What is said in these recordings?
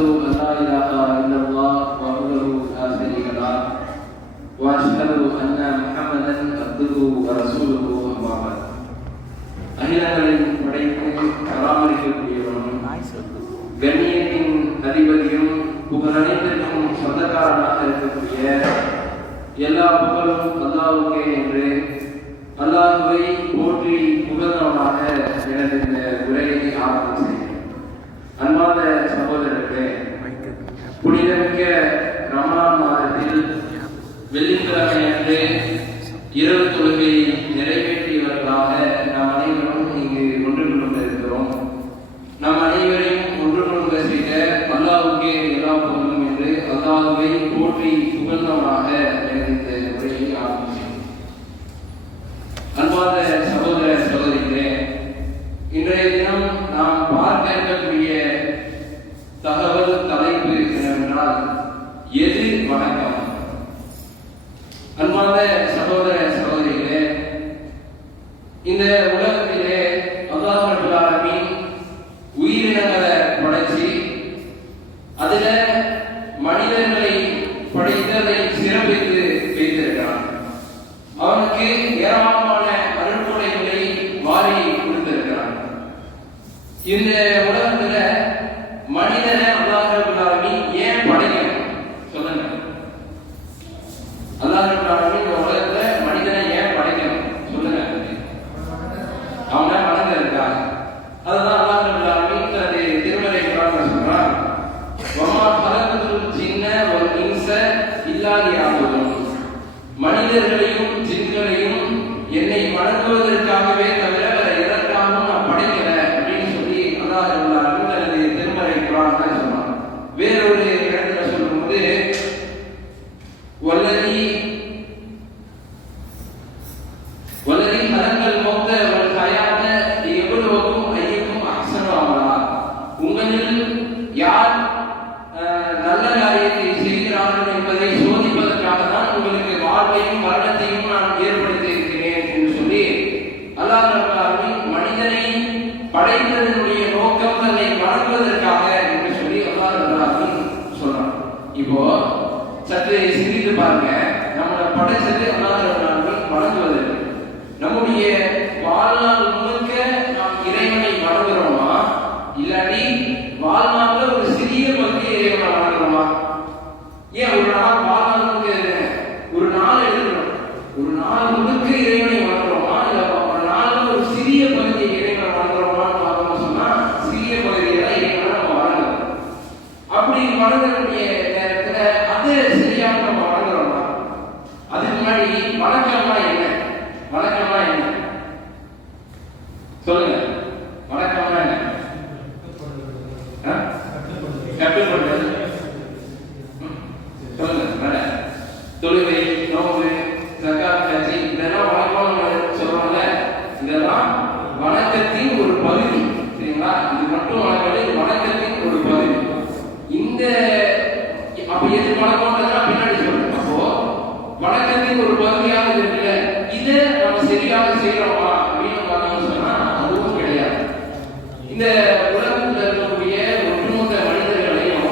أن لا إله إلا الله وحده لا شريك له وأشهد أن محمدا عبده ورسوله أما بعد. அகிலங்களின் படைப்பு பராமரிக்கக்கூடியவனும் கண்ணியத்தின் அதிபதியும் புகழனைத்திற்கும் சொந்தக்காரனாக இருக்கக்கூடிய எல்லா புகழும் அல்லாஹ்வுக்கே என்று அல்லாஹ்வை போற்றி புகழ்ந்தவனாக எனது இந்த உரையை ஆரம்பம் செய்கிறேன். அன்பான சகோதரர்களே, புனிதமிக்க ரமலான் மாதத்தில் வெள்ளிக்கிழமை அன்று இரவு தொழுகை நிறைவேற்றியவர்களாக நாம் அனைவரும் இங்கு ஒன்று கொண்டிருக்கிறோம். நாம் அனைவரையும் ஒன்று கொண்டு செய்த அல்லாஹ்வுக்கே எல்லா புகழும் என்று அல்லாஹ்வை போற்றி புகழ்ந்தவனாக எனது இந்த உரையை ஆரம்பிக்கிறேன். அன்பான சகோதர சகோதரிகளே, இன்றைய தினம் நாம் பார்க்க இருக்கக்கூடிய தகவல் தலைப்பு என்னவென்றால் எது வணக்கம். அன்பான சகோதர சகோதரிகளே, இந்த உலகத்திலே அல்லாஹ் ரப்பல் ஆலமீன் உயிரினங்களை படைச்சு அதுல மனிதர்களை படைத்ததை சிறப்பித்து வைத்திருக்கிறான். அவனுக்கு ஏராளமான அருள்கொடைகளை வாரி கொடுத்திருக்கிறான். இந்த உலகத்துல மனிதனை அல்லாஹ் ரப்பல் ஆலமீன் ஏன் படைக்கணும் சொல்லுங்க. அல்லாஹ் ரப்பல் ஆலமீன் இந்த உலகத்துல மனிதனை ஏன் படைக்கணும் சொல்லுங்க. அவனை வணங்குறதுக்காக. அதுதான் அல்லாஹ் ரப்பல் ஆலமீன் தனது திருமறை குர்ஆன்ல சொல்றான், வமா கலகத்துல் ஜின்ன வல் இன்ஸ இல்லா லியஅபுதுன். மனிதர்களையும் ஜின்களையும் என்னை வணங்குவதற்காகவே தவிர வேற எதற்காகவும் நான் படைக்கல அப்படின்னு சொல்லி அல்லாஹ் ரப்பல் ஆலமீன் தனது திருமறை குர்ஆன்ல சொல்றான். வேறொரு இடத்துல சொல்லும்போது வல்லதி ஹலகல் மௌத வல் ஹயாத லியப்லுவக்கும் அய்யுக்கும் அஹ்ஸனு அமலா. உங்களில் யார் நல்ல காரியத்தை செய்கிறார்கள் என்பதை சோதிப்பதற்காக தான் உங்களுக்கு வாழ்வையும் மரணத்தையும் நான் ஏற்படுத்தி இருக்கிறேன் என்று சொல்லி அல்லாஹ் ரப்பல் ஆலமீன் மனிதனை படைத்ததனுடைய நோக்கம் தன்னை வணங்குவதற்காக என்று சொல்லி அல்லாஹ் ரப்பல் ஆலமீன் சொல்றான். இப்போ சற்று சிந்தித்து பாருங்க, நம்மளை படைச்சது அல்லாஹ் ரப்பல் ஆலமீன் வணங்குவதற்கு. நம்முடைய வாழ்நாள் முழுக்க நாம் இறைவனை வணங்குறோமா, இல்லாட்டி வாழ்நாள்ல ஒரு சிறிய பகுதி இறைவனை வணங்குறோமா? ஏன் ஒரு நாள் வாழ்நாள் முழுக்க ஒரு நாள் எழுதுறோம், ஒரு நாள் முழுக்க இறைவனை வணங்குறோமா, இல்ல ஒரு நாள்ல ஒரு சிறிய பகுதியை இறைவனை வணங்குறோமான்னு பார்த்தோம்னு சொன்னா சிறிய பகுதியை தான் இறைவனை நம்ம வணங்குறோம். அப்படி வணங்கக்கூடிய நேரத்துல அது சரியாக நம்ம வணங்குறோமா? அதுக்கு முன்னாடி வணக்கம்னா என்ன? வணக்கம்னா என்ன சொல்லுங்க. வணக்கம்னா என்ன? கட்டுப்படுதல் சொல்லுங்க. தொழுகை, நோன்பு, ஜகாத், ஹஜ் இதெல்லாம் வணக்கம் சொல்றாங்கல்ல, இதெல்லாம் வணக்கத்தின் ஒரு பகுதி. சரிங்களா? இது மட்டும் வணக்கம், வணக்கத்தின் ஒரு பகுதி. இந்த அப்ப எது வணக்கம்ன்றதுனா பின்னாடி சொல்றேன். அப்போ வணக்கத்தின் ஒரு பகுதியாக இருக்குல்ல, இதை நம்ம சரியாக செய்யறோமா அப்படின்னு பார்த்தோம்னு சொன்னா அதுவும் கிடையாது. இந்த உலகத்தில் இருக்கக்கூடிய ஒட்டுமொத்த மனிதர்களையும்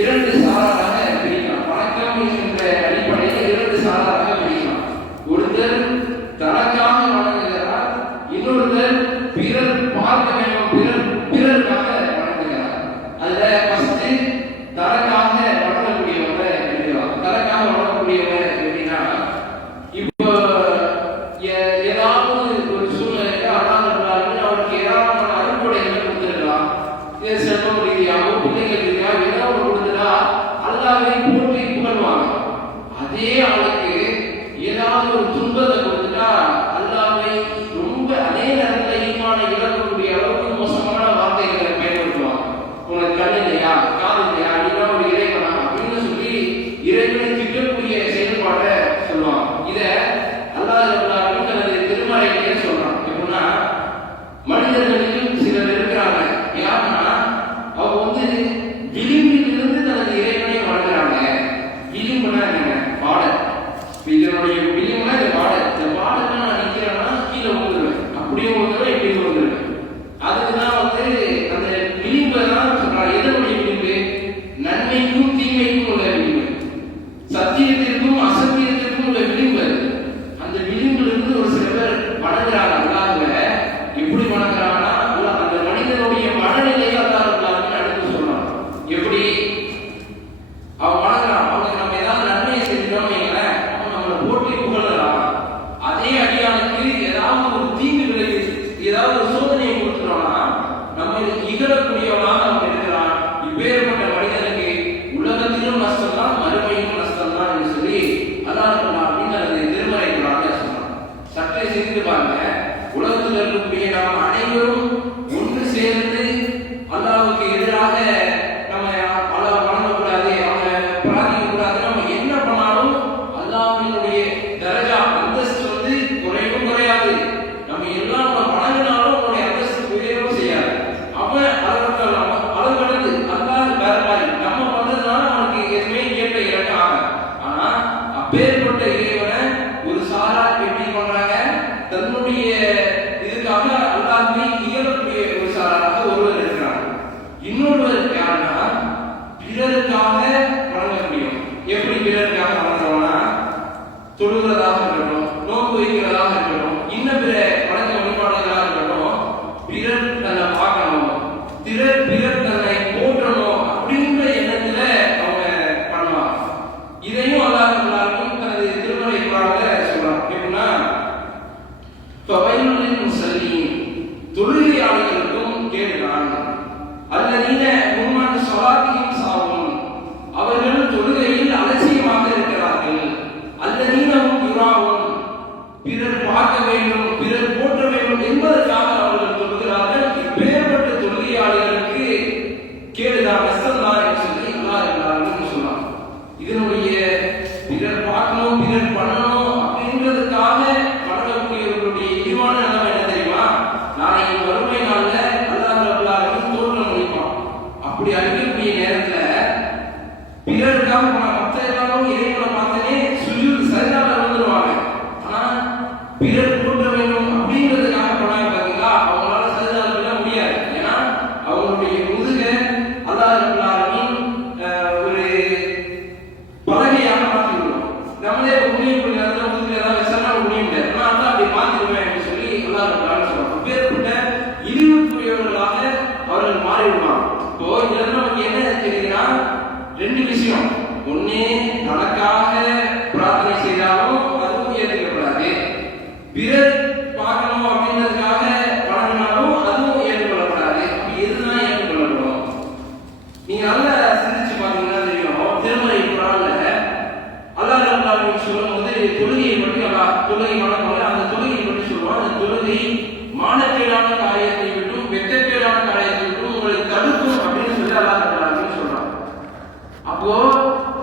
இரண்டு சாராராக பிரிக்கலாம். வணக்கம் என்கின்ற அடிப்படையில் இரண்டு சாராராக பிரிக்கலாம். ஒருத்தர் தனக்காக வணங்குகிறார், இன்னொருத்தர் பிறர் பார்க்க வேண்டும், பிறருக்காக வணங்குகிறார். அதுல ஃபர்ஸ்ட் தனக்காக வணங்கக்கூடியவங்க இருக்கிறார். தனக்காக வணங்கக்கூடியவங்க எப்படின்னா, இப்போ ஏதாவது ஒரு சூழ்நிலையில அல்லாஹ் ரப்பல் ஆலமீன் அவருக்கு ஏராளமான அருட்கொடைகளை கொடுத்திருக்கலாம். இது செல்வம் ரீதியாகவோ பிள்ளைகள் ரீதியாக ஏதாவது கொடுத்துட்டா அல்லாஹ்வை போற்றி புகழ்வாங்க. அதே ஆளுக்கு ஏதாவது ஒரு துன்பத்தை கொடுத்துட்டா அல்லாஹ்வை ரொம்ப அதே நேரத்தில் ஈமானை இழக்கக்கூடிய அளவுக்கு மோசமான வார்த்தைகளை பயன்படுத்துவாங்க. உனக்கு கண் இல்லையா, காது இல்லையா, நீதான் ஒரு இறைவனா அப்படின்னு சொல்லி இறைவனை திட்டக்கூடிய செயல்பாடை சொல்லுவாங்க. இதை அல்லாஹ் ரப்பல் ஆலமீன் தனது திருமறையிலேயே சொல்றான். எப்படின்னா, மனிதர்களில் சிலர் இருக்கிறாங்க, யாருன்னா அவங்க விளிம்பிலிருந்து தனது இறைவனை வணங்குறாங்க. விளிம்புனா என்ன? பாடல். இதனுடைய விளிம்புனா இந்த பாடல். இந்த பாடல் நான் நிற்கிறேன்னா கீழே விழுந்துருவேன், அப்படியே விழுந்துருவேன், இப்படி விழுந்துருவேன். ஏதாவது ஒரு சோதனையை கொடுத்துட்டோம்னா நம்ம இகழக்கூடியவனாக நம்ம இருக்கிறான். இப்பேற்பட்ட மனிதனுக்கு உலகத்திலும் நஷ்டம் தான், மறுமையிலும் நஷ்டம் தான் என்று சொல்லி அல்லாஹ் அப்படின்னு அந்த திருமறை குர்ஆன்ல சொல்றான். சற்றே சிந்தித்து பாருங்க, உலகத்தில் இருக்கக்கூடிய நாம் அனைவரும் ஒன்று சேர்ந்து அல்லாஹ்வுக்கு எதிராக நம்ம அல்லாஹ் வணங்கக்கூடாது, அவங்க பிரார்த்திக்க கூடாது, நம்ம என்ன பண்ணாலும் அல்லாஹ்வினுடைய தரஜா அந்தஸ்து வந்து குறையும் குறையாது. நம்ம எல்லாம் வணங்கினாலும் அவனுடைய அந்தஸ்து உயரவும் செய்யாது. அவன் அளவுகடந்து அல்லாஹ் வேற மாதிரி நம்ம பண்றதுனால அவனுக்கு எதுவுமே கேட்ட இறக்கம் ஆகும். ஆனா அப்பேற்பட்ட இறைவனை ஒரு சாரார் எப்படி பண்றாங்க, தன்னுடைய இதுக்காக அல்லாஹ்வை இயலக்கூடிய ஒரு சாராராக ஒருவர் இருக்கிறாங்க. இன்னொருவர் யாருன்னா பிறருக்காக வணங்க முடியும். எப்படி பிறருக்காக வணங்குறோம்னா, தொழுகிறதாக இருக்கட்டும், நோன்பு வைக்கிறதாக இருக்கட்டும், இன்னும் பிற வணக்க வழிபாடுகளாக இருக்கட்டும், பிறர் தன்னை பார்க்கணும், பிறர் தன்னை போற்றணும் அப்படின்ற எண்ணத்துல அவங்க பண்ணுவாங்க. இதையும் அல்லாஹ் எல்லாருக்கும் தனது திருமறை குர்ஆன்ல சொல்றான். எப்படின்னா, ஃபவைலுல் முஸல்லீன், தொழுகையாளர்களுக்கும் கேடுதான், அல்லதீன ஹும் அன் ஸலாத்திஹிம் சாஹூன், அவர்கள் தொழுகையில் அலட்சியமாக இருக்கிறார்கள், அல்லதீன ஹும் யுராஊன், பிறர் பார்க்க வேண்டும், பிறர் போற்ற வேண்டும் என்பதற்காக அவர்கள் தொழுகிறார்கள். இப்பேற்பட்ட தொழுகையாளர்களுக்கு கேடுதான், நஷ்டம்தான் என்று சொல்லி அல்லாஹ் எல்லாரும் சொல்றான். இதனுடைய பிறர் பார்க்கணும், பிறர் பண்ணணும் அப்படின்றதுக்காக வணங்கக்கூடியவர்களுடைய இழிவான நிலைமை என்ன தெரியுமா? நாளைக்கு வறுமை நாள்ல அல்லாஹ் எல்லாரும் தோற்றம் முடிப்பான். அப்படி அழிக்கக்கூடிய நேரத்துல பிறருக்காக மற்ற எல்லாரும் இறைவனை பார்த்தனே சுஜூத் சரியாக வந்துருவாங்க. ஆனா பிறர் போற்ற வேண்டும் அப்படின்றதுக்காக போனாங்க பாத்தீங்களா, அவங்களால சரியாக பண்ண முடியாது. ஏன்னா அவங்களுடைய முதுக அல்லாஹ் எல்லாரும் ஒரு பலகையாக மாற்றிவிடும். நம்மளே முடியக்கூடிய நேரத்தில் முதுகுல ஏதாவது வச்சா முடிய முடியாது. நான் தான் அப்படி மாத்திடுவேன் என்று சொல்லி அல்லாஹ் எல்லாரும் சொல்றாங்க. அப்பேற்பட்ட இழிவுக்குரியவர்களாக அவர்கள் மாறிவிடுவாங்க. இப்போ இதுல நமக்கு என்ன தெரியுதுன்னா, ரெண்டு விஷயம். ஒண்ணு, தனக்காக பிரார்த்தனை செய்தாலும் அதுவும் ஏற்றுக்கக்கூடாது, பிறர் பார்க்கணும் அப்படின்றதுக்காக வணங்கினாலும் அதுவும் ஏற்றுக்கொள்ளக்கூடாது. எதுதான் ஏற்றுக்கொள்ளப்படும்? நீங்க நல்லா சிந்திச்சு பார்த்தீங்கன்னா தெரியும், திருமறை குர்ஆன்ல அல்லாஹ் ரப்பல் சொல்லும் போது தொழுகையை பற்றி தொழுகை வணக்கம், அந்த தொழுகையை பற்றி சொல்லுவோம். அந்த தொழுகை மானக்கேடான காரியத்தை விட்டும் வெட்கக்கேடான காரியத்தை விட்டும் உங்களை தடுக்கும் அப்படின்னு சொல்லி அல்லாஹ் ரப்பல் சொல்றான். அப்போ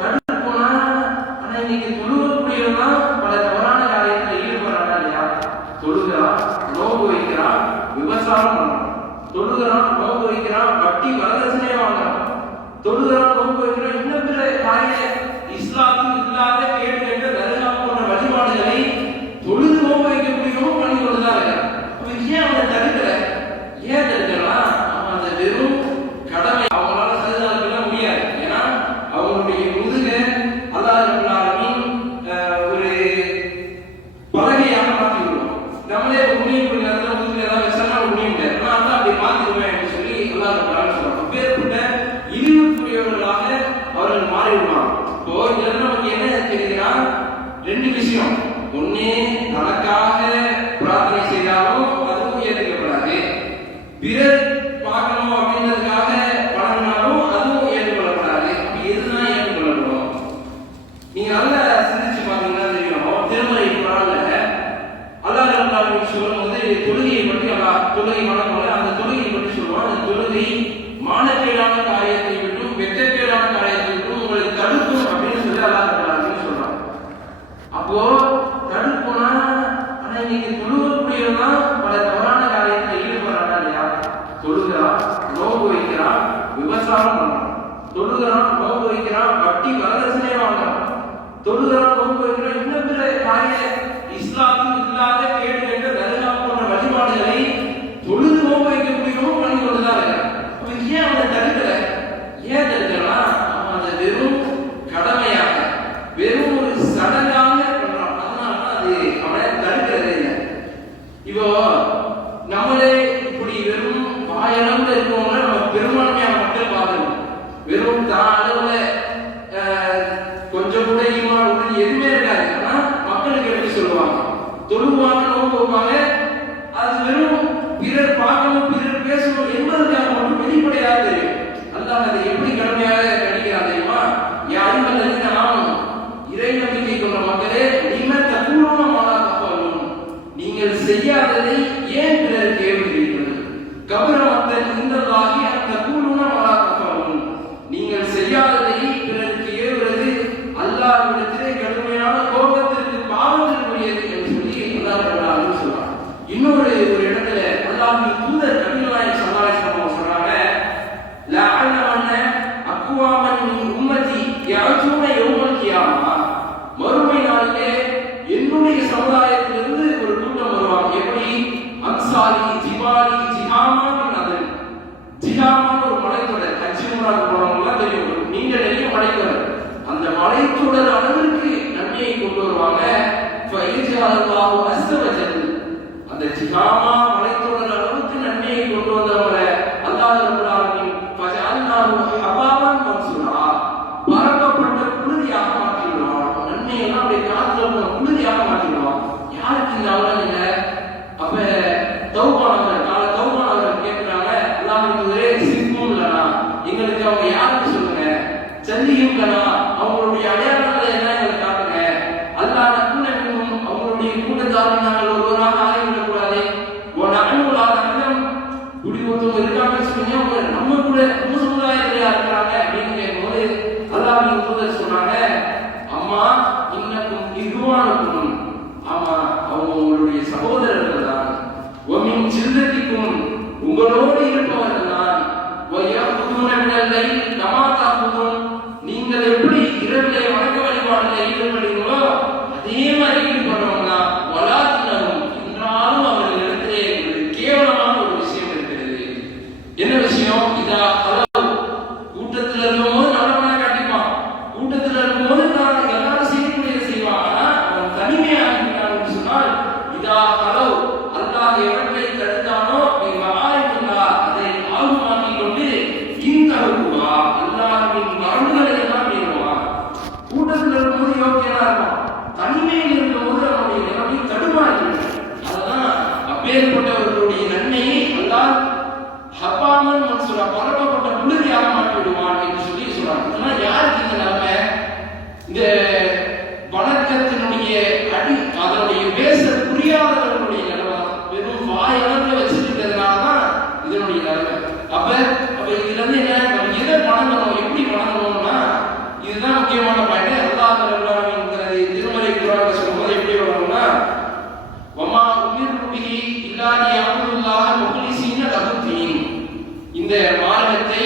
தடுத்து போனா, ஆனா இன்னைக்கு தொழுகக்கூடியவன் பல தவறான காரியத்தில் ஈடுபடுறானா இல்லையா? தொழுகிறான், நோன்பு வைக்கிறான், விபச்சாரம் பண்றான், தொழுகிறான், நோன்பு வைக்கிறான், வட்டி வரதட்சணை வாங்குறான், தொழுகிறான், நோன்பு வைக்கிறான், இன்னும் பிற காரிய இஸ்லாத்தில் இல்லாத கேடு என்ற தர்கா போன்ற வழிபாடுகளை தொழுது நோன்பு வைக்கக்கூடியவனும் பண்ணி கொண்டுதான் இருக்கிறான். ஏன் அவனை தடுக்கல? ஏன் தடுக்கலாம்? அவன் அந்த வெறும் கடமை அவங்களால சரியாக பண்ண முடியாது. ஏன்னா அவங்களுடைய முதுக அல்லாஹ் ரப்பல் ஆலமீன் ஒரு பலகையாக மாற்றி விடுவோம். நம்மளே முடியக்கூடிய நேரத்தில் முதுகுல ஏதாவது வச்சா முடிய முடியாது. நான் தான் அப்படி மாத்திடுவேன் என்று சொல்லி அல்லாஹ் ரப்பல் ஆலமீன் சொல்றான். அப்பேற்பட்ட இழிவுக்குரியவர்களாக அவர்கள் மாறிவிடுவாங்க. இப்போ இதுல நமக்கு என்ன தெரியுதுன்னா, ரெண்டு விஷயம். ஒண்ணு, தனக்காக பிரார்த்தனை செய்தாலும் அதுவும் ஏற்றுக்கக்கூடாது, பிறர் பார்க்கணும் அப்படின்றதுக்காக வணங்கினாலும் அதுவும் ஏற்றுக்கொள்ளக்கூடாது. எதுதான் ஏற்றுக்கொள்ளப்படும்? நீங்க நல்லா சிந்திச்சு பார்த்தீங்கன்னா தெரியும், திருமறை குர்ஆன்ல அல்லாஹ் ரப்பல் சொல்லும் போது தொழுகையை பற்றி தொழுகை வணக்கம், அந்த தொழுகையை பற்றி சொல்லுவோம். அந்த தொழுகை மானக்கேடான காரியத்தை விட்டும் வெட்கக்கேடான காரியத்தை விட்டும் உங்களை தடுக்கும் அப்படின்னு சொல்லி அல்லாஹ் ரப்பல் சொல்றான். அப்போ தடுப்போனா, ஆனா இன்னைக்கு தொழுகக்கூடியவன் பல தவறான காரியத்தில் ஈடுபடுறானா இல்லையா? தொழுகிறான், நோன்பு வைக்கிறான், விபச்சாரம் பண்றான், தொழுகிறான், நோன்பு வைக்கிறான், வட்டி வரதட்சணை வாங்குறான், தொழுகிறான், நோன்பு வைக்கிறான், இன்னும் பிற காரிய இஸ்லாத்தில் இல்லாத கேடு என்ற தர்கா போன்ற வழிபாடுகளை தொழுது நோன்பு வைக்கக்கூடியவனும் பண்ணி கொண்டுதான் இருக்கிறான். ஏன் அவனை தடுக்கல? ஏன் தடுக்கலாம்? அவன் அந்த வெறும் கடமையாக, வெறும் ஒரு சடங்காக பண்றான். அதனாலதான் அது அவனை தடுக்கிறதே இல்லை. இப்போ நம்மளே இப்படி வெறும் வாயளவுல இருக்கவங்க நம்ம பெரும்பான்மையான மக்கள் பார்க்கணும். வெறும் தான் அளவுல கொஞ்சம் கூட ஈமான் உறுதி பிறர் பார்க்கணும், பிறர் பேசணும் என்பதற்காக மட்டும் வெளிப்படையாக தெரியும். அல்லாஹ் அதை எப்படி கடுமையாக கணிக்கிறான் தெரியுமா? யாரும் நாம் இறை நம்பிக்கை கொண்ட மக்களே, நீங்கள் தகுந்த மாணாக்கணும், நீங்கள் செய்யாததை ஏன் பிறருக்கு ஏவுகிறீர்கள்? கபரமத்தன் இந்த ஆகி அந்த கூடுன மாணாக்கணும், நீங்கள் செய்யாததை பிறருக்கு ஏவுவது அல்லாஹ்விடத்திலே கடுமையான கோபத்திற்கு பாவத்திற்குரியது என்று சொல்லி அல்லாஹ் சொல்றான். இன்னொரு இடத்துல அல்லாஹ்வின் தூதர் நபிகள் நாயகம் ஸல்லல்லாஹு அலைஹி வஸல்லம் சொல்றாங்க, லஅன்னமன்ன அக்வாமன் மின் உம்மதி யஅதுன யௌமல் கியாமா, மறுமை நாளிலே என்னுடைய சமுதாயத்திலிருந்து ஒரு கூட்டம் வருவாங்க. எப்படி? அன்சாரி ஜிபாலி ஜிஹாமா பின் அதன், ஜிஹாமா ஒரு மலைத்தொடர், ஹஜ் உம்ராக்கு போறவங்கலாம் தெரியும், நீண்ட நெடிய மலைத்தொடர். அந்த மலைத்தொடர் அளவிற்கு நன்மையை கொண்டு வருவாங்க. ஃபைஜஅல்லாஹு அஸ்ஸ வஜல், அந்த ஜிஹாமா மலைத்தொடர் அளவுக்கு நன்மையை கொண்டு வந்தவரை அல்லாஹ் ரப்பல் ஆலமீன் ஃபஜஅல்னாஹு ஹபாவன் மன்சூரா, பரப்பப்பட்ட புழுதியாக மாற்றிடுவான். நன்மையெல்லாம் அப்படியே காத்துல புழுதியாக மாற்றிடுவான். யாருக்கு இந்த அவலம் இல்லை? அப்ப தௌபானவர் கேட்கிறாங்க, அல்லாஹ் சிக்கும் இல்லனா, எங்களுக்கு அவங்க யாருன்னு சொல்லுங்க, சந்தியும் இல்லனா, அவங்களுடைய அடையாளங்களை என்ன எங்களுக்கு காட்டுங்க. அல்லாஹ் நக்குனக்கும், அவங்களுடைய கூட்டத்தார்கள் நாங்கள் ஒருவராக ஆகிவிடக்கூடாது. இப்படி ஒருத்தவங்க இருக்காங்கன்னு சொன்னீங்க, நம்ம கூட நம்ம சமுதாயத்திலே இருக்கிறாங்க அப்படின்னு கேட்கும்போது அல்லாஹ்வின் தூதர் சொன்னாங்க, அம்மா இன்னக்கும் இஹ்வானுக்கும், ஆமா அவங்க உங்களுடைய சகோதரர்கள் தான். ஒமின் சில்லத்திக்கும், உங்களோடு இருப்பவர்கள் தான். வயஃபுதுன மினல் லைல் கமா தஃபுதுன், நீங்கள் எப்படி இரவிலே வணக்க வழிபாடுல ஈடுபடுவீங்களோ அதே மாதிரி ஈடுபடுறவங்க தான். வலாத்தினரும், என்றாலும் அவர்கள் இடத்திலே கேவலமான ஒரு விஷயம் இருக்கிறது. என்ன விஷயம்? இதா ஹலவு, கூட்டத்தில் இருக்கும்போது நல்லவனா காட்டிப்பான், கூட்டத்தில் இருக்கும்போது நான் எல்லாரும் செய்யக்கூடியதை செய்வான். ஆனா அவன் தனிமையாக சொன்னால் இதா ஹலவு, அல்லாஹ் எவற்றை தடுத்தானோ அதை ஆகுமாக்கி கொண்டு இந்த அல்லாஹ்வின் வரவுகளை எல்லாம் மீறுவான். கூட்டத்தில் இருக்கும்போது யோக்கியனா இருப்பான், தனிமையில் இருக்கும்போது அவனுடைய நிலைமை தடுமாறி. அதெல்லாம் அப்பேற்பட்டவர்களுடைய நன்மையை அல்லாஹ் ஹபாமன் மன்சூரா, பரப்பப்பட்ட புழுதியாக மாற்றிவிடுவான் என்று சொல்லி சொல்றாங்க. ஆனா யாருக்கு இந்த நிலைமை? இந்த வணக்கத்தினுடைய அடி, அதனுடைய பேச புரியாதவர்களுடைய நிலைமை, வெறும் வாயளவில் வச்சிருக்கிறதுனாலதான் இதனுடைய நிலைமை. அப்ப இதுல இருந்து என்ன, நம்ம எதை வணங்கணும், எப்படி வணங்கணும்னா இதுதான் முக்கியமான பாயிண்ட். அல்லாஹ் ரப்பல் ஆலமீன் திருமறை குர்ஆன்ல சொல்லும்போது எப்படி வணங்கணும்னா, வமா உமிரு பிஹி இல்லா லியஅபுதுல்லாஹ முக்லிஸீன லஹுத்தீன், இந்த மார்க்கத்தை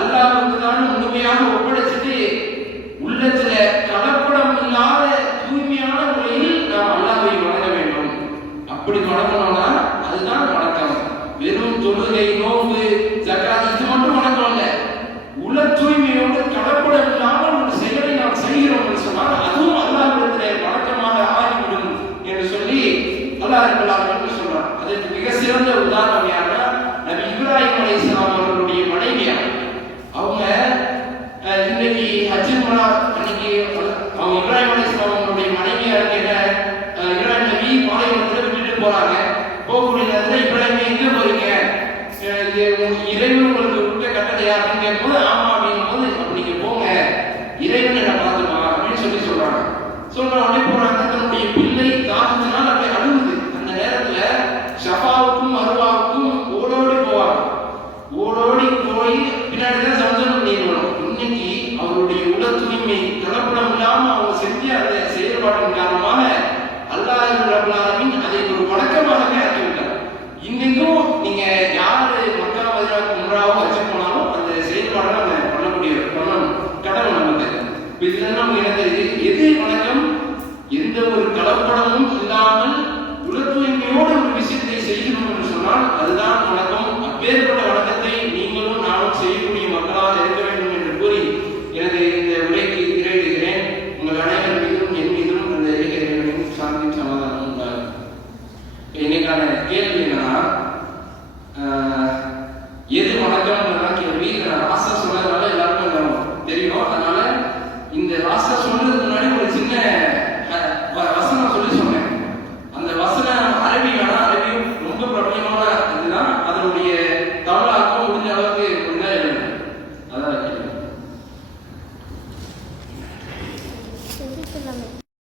அல்லாஹ்வுக்கு தான் முழுமையாக ஒப்படைச்சிட்டு உள்ளத்துல கலப்படம் இல்லாத தூய்மையான முறையில் நாம் அல்லாஹ்வை வணங்க வேண்டும். அப்படி வணங்கணும்னா அதுதான் வணக்கம். வெறும் தொழுகை, நோன்பு, ஜகாத் இது மட்டும் வணக்கம் இல்ல. உள்ள தூய்மையோடு கலப்படம் இல்லாமல் ஒரு செயலை நாம் செய்கிறோம் என்று சொன்னால் அதுவும் அல்லாஹ்விடத்திலே வணக்கமாக ஆகிவிடும் என்று சொல்லி அல்லாஹ் ரப்பல் ஆலமீன் சொல்றார். அதற்கு மிக சிறந்த உதாரணம் யாருன்னா நபி இப்ராஹிம் அலைஹிஸ்ஸலாம் அவர்களுடைய மனைவியார். அவங்க இன்னைக்கு ஹஜ் உம்ரா அன்னைக்கு அவங்க இப்ராஹிம் அலைஹிஸ்ஸலாம் அவங்களுடைய மனைவியாருக்கு என்ன, இப்ராஹிம் நபி பாலைவனத்துல விட்டுட்டு போறாங்க. போகக்கூடிய நேரத்தில் இப்ராஹிம் எங்க போறீங்க, இறைவன் உங்களுக்கு விட்ட கட்டளையா அப்படின்னு கேட்கும்போது ஆமா அப்படிங்கும் போது, அப்ப நீங்க போங்க, இறைவன் என்ன பார்த்துமா அப்படின்னு சொல்லி சொல்றாங்க. சொன்ன உடனே போறாங்க. தன்னுடைய பிள்ளை தாகத்தினால் அப்படி அழுகுது. அந்த நேரத்துல ஷஃபாவுக்கும் அருவாவுக்கும் ஓடோடி போவாங்க. ஓடோடி போய் பின்னாடிதான் சம்சம் நீர் வரும். இன்னைக்கு அவருடைய உட தூய்மை கலப்படம் இல்லாம அவங்க செஞ்ச அந்த செயல்பாட்டின் காரணமாக அல்லாஹ் ரப்பல் ஆலமீன் அதை ஒரு வணக்கமாகவே ஆக்கிவிட்டார். இன்னைக்கும் நீங்க யாரு மக்கா மதீனாவுக்கு உம்ராவோ ஹஜ் போனாலும் அந்த செயல்பாடை நம்ம பண்ணக்கூடிய கடமை நமக்கு. இதுல நமக்கு என்ன தெரியுது,